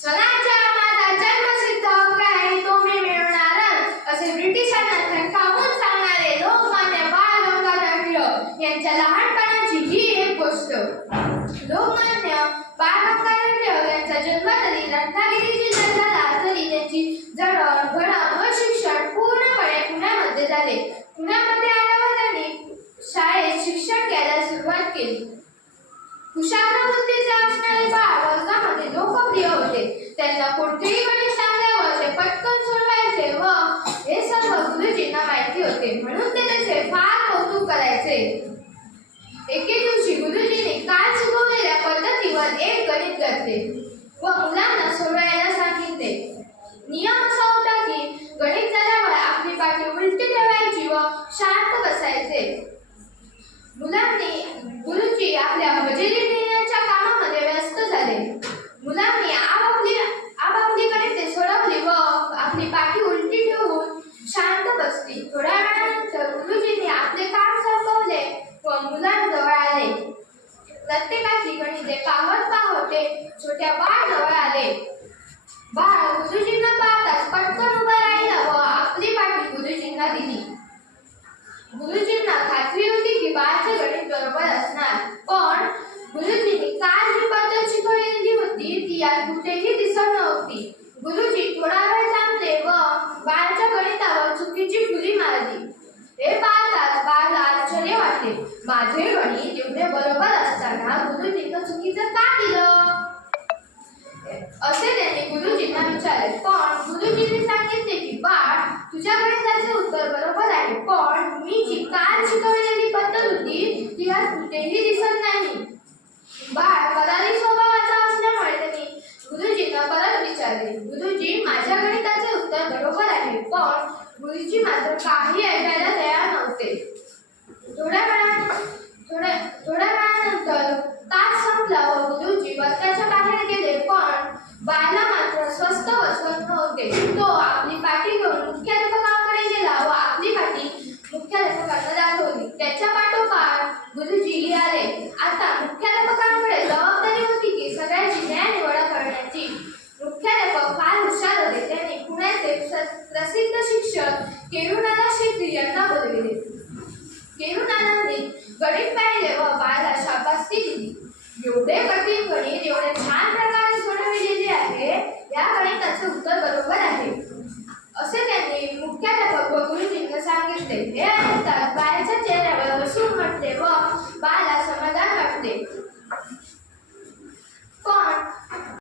स्वराज्य माझा जन्मसिद्ध हक्क आहे तो मी मिळवणारच. असे ब्रिटिशांना थंडावून सांगणारे लोकमान्य बाळ गंगाधर टिळक यांच्या लहानपणाची ही एक गोष्ट. लोकमान्य बाळ गंगाधर टिळक यांचा जन्म तरी रत्नागिरी जिल्ह्यात झाला तरी त्यांची जडण घडण व शिक्षण पूर्णपणे पुण्यामध्ये झाले. पुण्यामध्ये आल्यावर त्यांनी शाळेत शिक्षण घ्यायला सुरुवात केली. कुशाग्र बुद्धीचे असणारे बाळ वर्गामध्ये लोकप्रिय होते. त्यांना कोणतेही गणित सांगल्यावर ते पटकन सोडवायचे व हे सर्व गुरुजींना माहिती होते. म्हणून ते त्याचे फार कौतुक करायचे. एके दिवशी गुरुजींनी काल शिकवलेल्या पद्धतीवर एक गणित घातले व मुलांना सोडवायला सांगितले. नियम असा होता की गणित झाल्यावर आपली पाठी उलटी ठेवायची व शांत बसायचे. मुलांनी गुरुजी आपल्या हजेरी लिहिण्याच्या कामामध्ये व्यस्त झाले मुलांनी आपापली आपापली गणिते सोडवली व आपली पाठी उलटी ठेवून शांत बसली थोड्या वेळानंतर गुरुजींनी आपले काम संपवले व मुलांजवळ आले प्रत्येकाची गणिते पाहत पाहत ते छोट्या बाळ जवळ आले. बाळ गुरुजींना पाहताच पटकन उभा राहिला व आपली पाठी गुरुजींना दिली. गुरुजींना खात्री होती की बाळचे गणित बरोबर असणार पण गुरुजींनी काल जी पद्धत शिकवलेली होती ती यात कुठेही दिसत नव्हती. गुरुजी थोडा वेळ थांबले व बाळच्या गणितावर चुकीची फुली मारली. हे पाहताच बाळाला आश्चर्य वाटले. माझे गणित बाळाला कुठेही दिसत नाही. बाळ स्वभावाचा असल्यामुळे त्यांनी गुरुजींना परत विचारले गुरुजी माझ्या गणिताचे उत्तर बरोबर आहे पण गुरुजी मात्र काही ऐकायला तयार नव्हते. थोड्या वेळा थोड्या थोड्या वेळानंतर तास संपला व गुरुजी वर्गाच्या बाहेर गेले पण एवढे कठीण गणित एवढे छान प्रकारे सोडविलेले आहे या गणिताचे